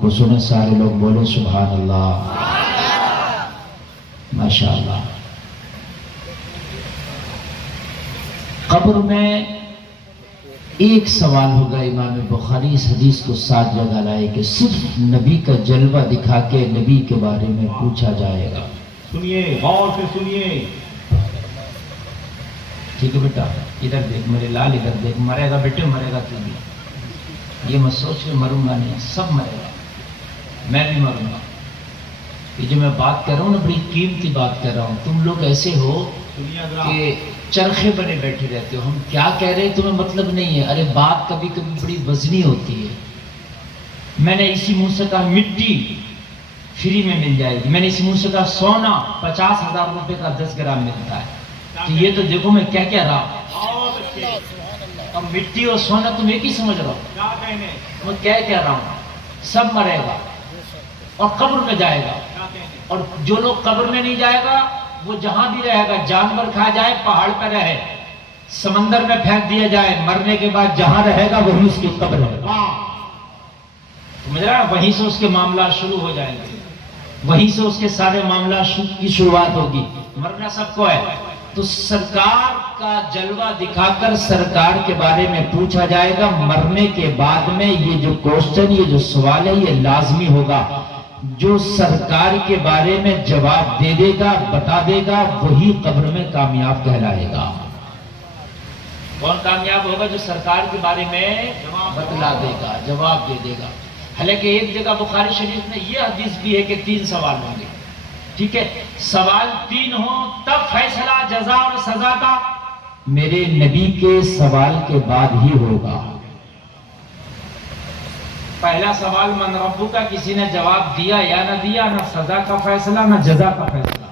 کو سنے سارے لوگ بولے سبحان اللہ، ماشاءاللہ۔ قبر میں ایک سوال ہوگا، امام بخاری اس حدیث کو 7 جگہ لائے کہ صرف نبی کا جلوہ دکھا کے نبی کے بارے میں پوچھا جائے گا۔ سنیے، غور سے سنیے۔ ٹھیک ہے بیٹا، ادھر دیکھ میرے لال، ادھر دیکھ، مرے گا بیٹے، مرے گا تو بھی، یہ مت سوچ کہ مروں گا نہیں، سب مرے گا، میں بھی مروں گا۔ یہ جو میں بات کر رہا ہوں نا، بڑی قیمتی بات کر رہا ہوں۔ تم لوگ ایسے ہو کہ چرخے بنے بیٹھے رہتے ہو، ہم کیا کہہ رہے ہیں تمہیں مطلب نہیں ہے۔ ارے بات کبھی کبھی بڑی وزنی ہوتی ہے۔ میں نے اسی منہ سے کہا مٹی فری میں مل جائے گی، میں نے اسی منہ سے کہا سونا 50,000 روپے کا 10 گرام ملتا ہے، تو یہ تو دیکھو میں کیا کہہ رہا ہوں۔ اب مٹی اور سونا تم ایک ہی سمجھ رہا ہو، میں کیا کہہ رہا ہوں، سب مرے گا اور قبر میں جائے گا، اور جو لوگ قبر میں نہیں جائے گا وہ جہاں بھی رہے گا، جانور کھا جائے، پہاڑ پہ رہے، سمندر میں پھینک دیا جائے، مرنے کے بعد جہاں رہے گا وہیں اس کی قبر ہے۔ سمجھ رہا ہے؟ وہیں سے اس کے معاملات شروع ہو جائیں گے، وہیں سے اس کے سارے معاملات کی شروعات ہوگی۔ مرنا سب کو ہے، تو سرکار کا جلوہ دکھا کر سرکار کے بارے میں پوچھا جائے گا۔ مرنے کے بعد میں یہ جو کوشچن، یہ جو سوال ہے، یہ لازمی ہوگا۔ جو سرکار کے بارے میں جواب دے دے گا، بتا دے گا، وہی قبر میں کامیاب کہلائے گا۔ کون کامیاب ہوگا؟ جو سرکار کے بارے میں بتلا دے گا، جواب دے دے گا۔ حالانکہ ایک جگہ بخاری شریف میں یہ حدیث بھی ہے کہ 3 سوال ہوں گے، ٹھیک ہے؟ سوال 3 ہوں تب فیصلہ جزا اور سزا کا میرے نبی کے سوال کے بعد ہی ہوگا۔ پہلا سوال من ربو کا، کسی نے جواب دیا یا نہ دیا، نہ سزا کا فیصلہ نہ جزا کا فیصلہ۔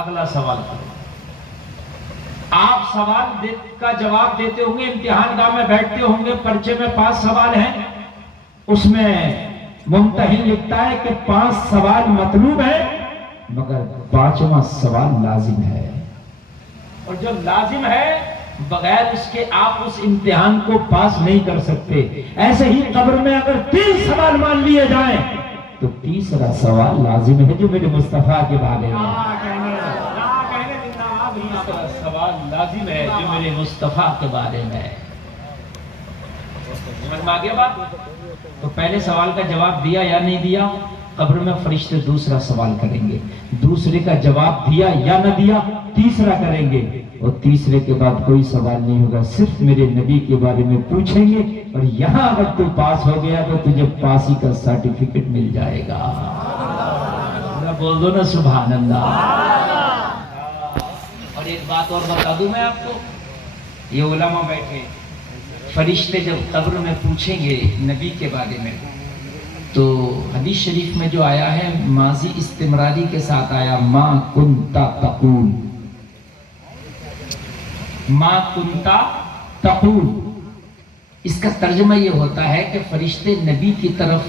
اگلا سوال کرو۔ آپ سوال کا جواب دیتے ہوں گے، امتحان گاہ میں بیٹھتے ہوں گے، پرچے میں 5 سوال ہیں، اس میں ممتحن لکھتا ہے کہ 5 سوال مطلوب ہے مگر 5واں سوال لازم ہے، اور جو لازم ہے بغیر اس کے آپ اس امتحان کو پاس نہیں کر سکتے۔ ایسے ہی قبر میں اگر 3 سوال مان لیے جائیں تو تیسرا سوال لازم ہے، جو میرے مصطفیٰ کے بارے میں تیسرا سوال لازم ہے، جو میرے مصطفیٰ کے بارے میں ہے۔ سمجھ میں آگیا بات؟ تو پہلے سوال کا جواب دیا یا نہیں دیا، قبر میں فرشتے دوسرا سوال کریں گے، دوسرے کا جواب دیا یا نہ دیا، تیسرا کریں گے، اور تیسرے کے بعد کوئی سوال نہیں ہوگا، صرف میرے نبی کے بارے میں پوچھیں گے، اور یہاں اگر تو پاس ہو گیا تو تجھے پاسی کا سرٹیفکیٹ مل جائے گا۔ بول دو نا سبحان اللہ۔ اور ایک بات اور بتا دوں میں آپ کو، یہ علماء بیٹھے، فرشتے جب قبر میں پوچھیں گے نبی کے بارے میں، تو حدیث شریف میں جو آیا ہے ماضی استمراری کے ساتھ آیا، ما کنتا تقول، ما کنتا تقول، اس کا ترجمہ یہ ہوتا ہے کہ فرشتے نبی کی طرف،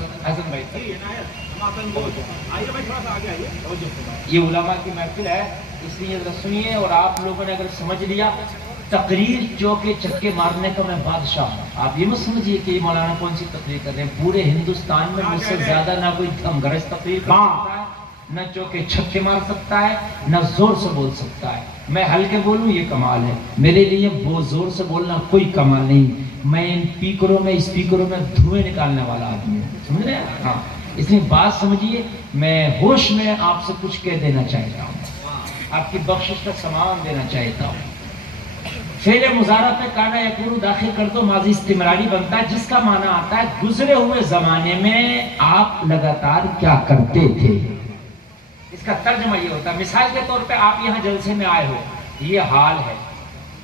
یہ علماء کی محفل ہے اس لیے ذرا سنیے، اور آپ لوگوں نے اگر سمجھ لیا، تقریر چوکے چکے مارنے کا میں بادشاہ ہوں۔ آپ یہ مت سمجھیے کہ مولانا کون سی تقریر کر رہے ہیں، پورے ہندوستان میں مجھ سے زیادہ نہ کوئی دھم گرج تقریر کر سکتا ہے، نہ چوکے چھکے مار سکتا ہے، نہ زور سے بول سکتا ہے۔ میں ہلکے بولوں یہ کمال ہے، میرے لیے وہ زور سے بولنا کوئی کمال نہیں۔ میں ان اسپیکروں میں دھوئیں نکالنے والا آدمی ہوں، سمجھ رہے ہیں؟ ہاں، اس لیے بات سمجھیے، میں ہوش میں آپ سے کچھ کہہ دینا چاہتا ہوں، آپ کی بخشش کا سامان دینا چاہتا ہوں۔ فعل مضارع پہ کانا یکون داخل کر دو، ماضی استمراری بنتا ہے، جس کا معنی آتا ہے گزرے ہوئے زمانے میں آپ لگاتار کیا کرتے تھے۔ اس کا ترجمہ یہ ہوتا ہے، مثال کے طور پہ آپ یہاں جلسے میں آئے ہو، یہ حال ہے،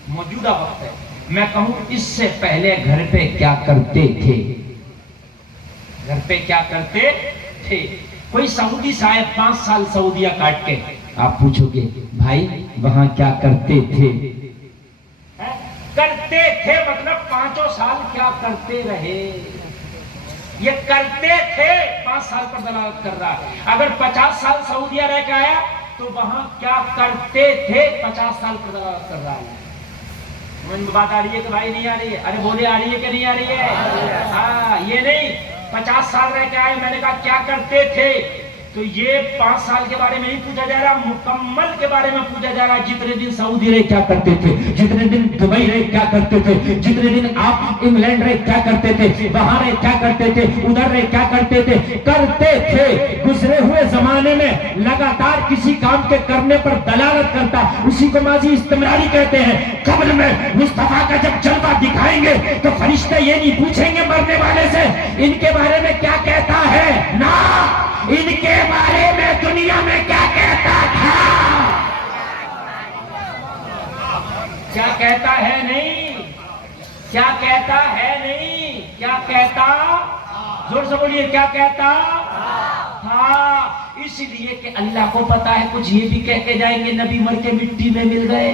موجودہ وقت ہے، میں کہوں اس سے پہلے گھر پہ کیا کرتے تھے، گھر پہ کیا کرتے تھے۔ کوئی سعودی سے آئے 5 سال سعودیہ کاٹ کے، آپ پوچھو گے بھائی وہاں کیا کرتے تھے، کرتے تھے مطلب 5 سال کیا کرتے رہے، یہ کرتے تھے 5 سال پر دلالت کر رہا ہے۔ اگر 50 سال سعودیہ رہ کے آیا تو وہاں کیا کرتے تھے 50 سال پر دلالت کر رہا ہے۔ سمجھ میں بات آ رہی ہے کہ بھائی نہیں آ رہی ہے؟ ارے بولے آ رہی ہے کہ نہیں آ رہی ہے؟ ہاں، یہ نہیں 50 سال رہ کے آئے. میں نے کہا کیا کرتے تھے؟ تو یہ 5 سال کے بارے میں نہیں پوچھا جا رہا, مکمل کے بارے میں پوچھا جا رہا. جتنے دن سعودی رہے کیا کرتے تھے, جتنے دن دبئی رہے کیا کرتے تھے, جتنے دن آپ انگلینڈ رہے کیا کرتے تھے, وہاں رہے کیا کرتے تھے, ادھر رہے کیا کرتے تھے. کرتے تھے گزرے ہوئے زمانے میں لگاتار کسی کام کے کرنے پر دلالت کرتا, اسی کو ماضی استمراری کہتے ہیں. قبر میں مصطفیٰ کا جب جلوہ دکھائیں گے تو فرشتے یہ نہیں پوچھیں گے مرنے والے سے ان کے بارے میں کیا کہتا ہے, نا ان کے بارے میں دنیا میں کیا کہتا تھا, کیا کہتا ہے نہیں, کیا کہتا ہے نہیں, کیا کہتا, زور سے بولیے, کیا کہتا تھا. اس لیے کہ اللہ کو پتا ہے کچھ یہ بھی کہہ کے جائیں گے نبی مر کے مٹی میں مل گئے.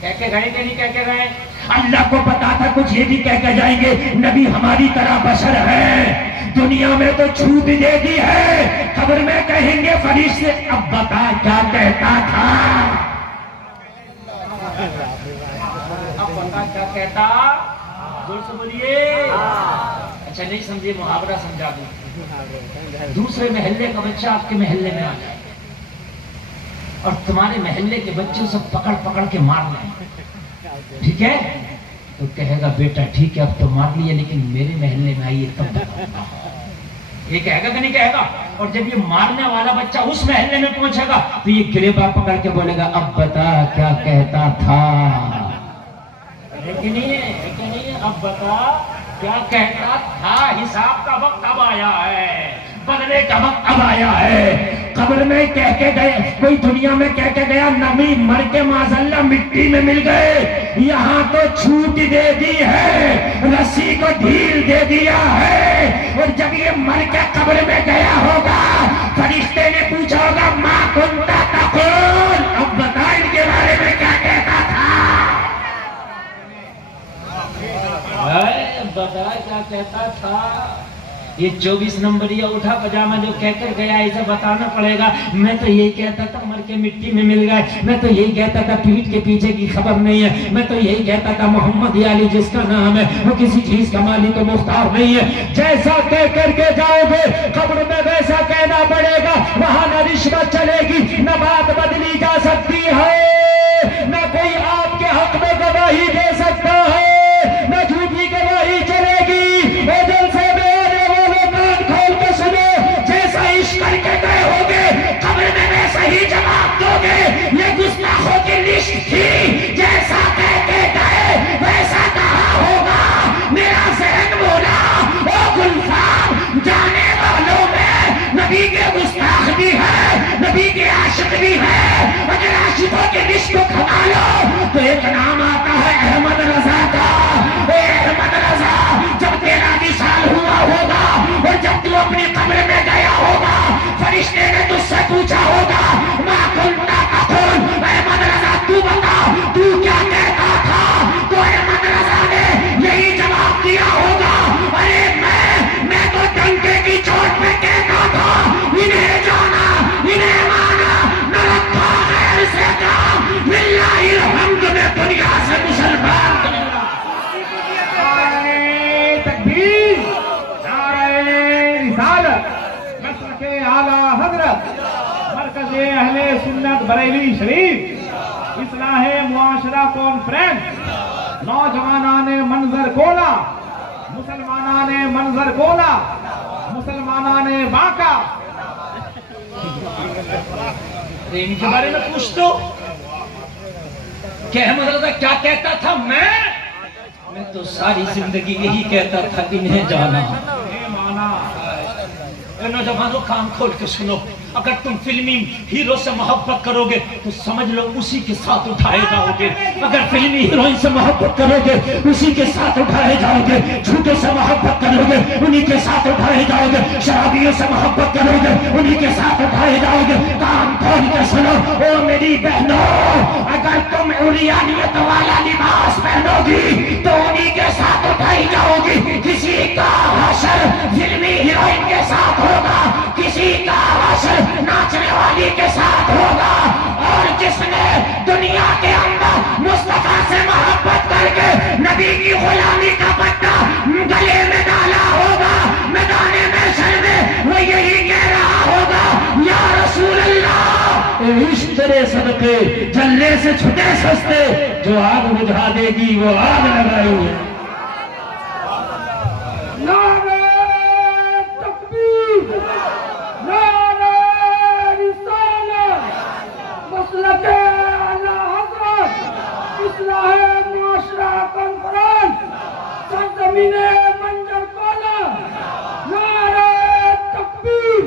کہہ کے گئے کہ نہیں کہہ کے گئے؟ اللہ کو پتا تھا کچھ یہ بھی کہہ کے جائیں گے نبی ہماری طرح بشر ہے, دنیا میں تو چھوٹ دے دی ہے, قبر میں کہیں گے فرشتے اب بتا کیا کہتا تھا, اب بتا کیا کہتا, زور سے بولیے. اچھا نہیں سمجھے, محاورہ سمجھا دوں. دوسرے محلے کا بچہ آپ کے محلے میں آ جائے اور تمہارے محلے کے بچوں سے پکڑ پکڑ کے مار لیں, ٹھیک ہے, تو کہے گا بیٹا ٹھیک ہے اب تو مار لیے لیکن میرے محلے میں آئیے تب بتاؤں. یہ کہے گا کہ نہیں کہے گا؟ اور جب یہ مارنے والا بچہ اس محلے میں پہنچے گا تو یہ گریباں پکڑ کے بولے گا اب بتا کیا کہتا تھا. ہے کہ نہیں ہے, ہے کہ نہیں ہے, اب بتا کیا کہتا تھا. حساب کا وقت اب آیا ہے, بدلے کا وقت اب آیا ہے. قبر میں کہہ کے گئے, کوئی دنیا میں کہہ کے گیا نبی مر کے معاذاللہ مٹی میں مل گئے, یہاں تو چھوٹ دے دی ہے, رسی کو ڈھیل دے دیا ہے. اور جب یہ مر کے قبر میں گیا ہوگا فرشتے نے پوچھا ہوگا ما کنت تقول, اب بتا ان کے بارے میں کیا کہتا تھا, بتا کیا کہتا تھا. یہ 24 نمبریہ اٹھا پجامہ جو کہہ کر گیا اسے بتانا پڑے گا. میں تو یہی کہتا تھا مر کے مٹی میں مل گئے, میں تو یہی کہتا تھا پیٹھ کے پیچھے کی خبر نہیں ہے, میں تو یہی کہتا تھا محمد علی جس کا نام ہے وہ کسی چیز کا مالک و مختار نہیں ہے. جیسا کہہ کر کے جاؤ گے قبر میں ویسا کہنا پڑے گا. وہاں نہ رشوت چلے گی, نہ بات بدلی جا سکتی ہے, نہ کوئی آپ کے حق میں گواہی دے سکتا ہے, نہ جھوٹی گواہی چلے گی. کر کے گئے ہوگے قبر میں ویسا ہی جواب دو گے. یہ گستاخوں کی لسٹ تھی, جیسا کہہ کے گئے ویسا کہا ہوگا. میرا ذہن بولا او گلفام, جانے والوں میں نبی کے گستاخ بھی ہے, نبی کے عاشق بھی ہے. اگر عاشقوں کی لسٹ کو کھا لو تو ایک نام آتا ہے احمد رضا کا. اے احمد رضا, جب تیرا وصال ہوا ہوگا اور جب تو اپنی قبر میں گیا ہوگا فرشتے نے تجھ سے پوچھا ہوگا ما کنت تقول, احمد رضا تو بتا تو کیا کہتا تھا, تو احمد رضا نے یہی جواب دیا ہوگا ارے میں تو ڈنکے کی چوٹ میں کہتا تھا انہیں جانا انہیں مانا نہ رکھا غیر سے کام, للہ الحمد میں دنیا سے مسلمان کرنا. تکبیر, نعرہ رسالت, مسلک اعلیٰ حضرت, مرکز اہل سنت بریلی شریف, اصلاح معاشرہ کانفرنس, نوجوانان منظر کولا, مسلمانان منظر کولا, مسلمانان باقا. ان کے بارے میں پوچھ دو کہ احمد رضا کیا کہتا تھا. میں تو ساری زندگی یہی کہتا تھا کہ انہیں جانا. نوجوانوں کام کھول کے سنو, اگر تم فلمی ہیرو سے محبت کرو گے تو سمجھ لو اسی کے ساتھ اٹھائے جاؤ گے. اگر فلمی ہیروئن سے محبت کرو گے اسی کے ساتھ اٹھائے جاؤ گے. جھوٹے سے محبت کرو گے انہی کے ساتھ اٹھائے جاؤ گے. شرابیوں سے محبت کرو گے انہی کے ساتھ اٹھائے جاؤ گے. کام کھول کے سنو او میری بہنوں, اگر تم عریانیت والا لباس پہنو گی تو انہی کے ساتھ اٹھائی جاؤ گی. کسی کا حشر فلمی ہیروئن کے ساتھ ہوگا, کسی کا حشر ناچنے والی کے ساتھ ہوگا, اور جس نے دنیا کے اندر مصطفیٰ سے محبت کر کے نبی کی غلامی کا پٹا گلے میں ڈالا ہوگا عشق تیرے صدقے جلنے سے چھٹے سستے، جو آگ بجھا دے گی وہ آگ لگائی ہے۔ نعرہ تکبیر، نعرہ رسالت، مسلک اعلی حضرت، اصلاح معاشرہ کانفرنس، سرزمین منجر کولا، نعرہ تکبیر،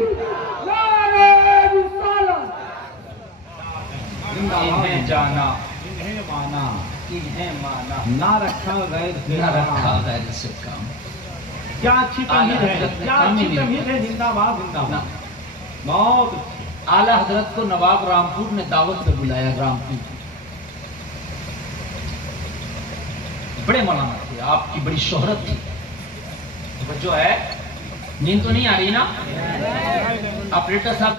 نعرہ رسالت۔ انہیں جانا انہیں مانا، انہیں مانا نہ رکھا غیر سے نہ رکھا غیر سے کام۔ کیا اچھی تمہید ہے، کیا اچھی تمہید ہے، زندہ باد زندہ باد، بہت اچھی۔ اعلیٰ حضرت کو نواب رامپور نے دعوت پہ بلایا، رامپور بڑے مولانا تھے، آپ کی بڑی شہرت تھی۔ جو ہے نیند تو نہیں آ رہی نا آپریٹر صاحب؟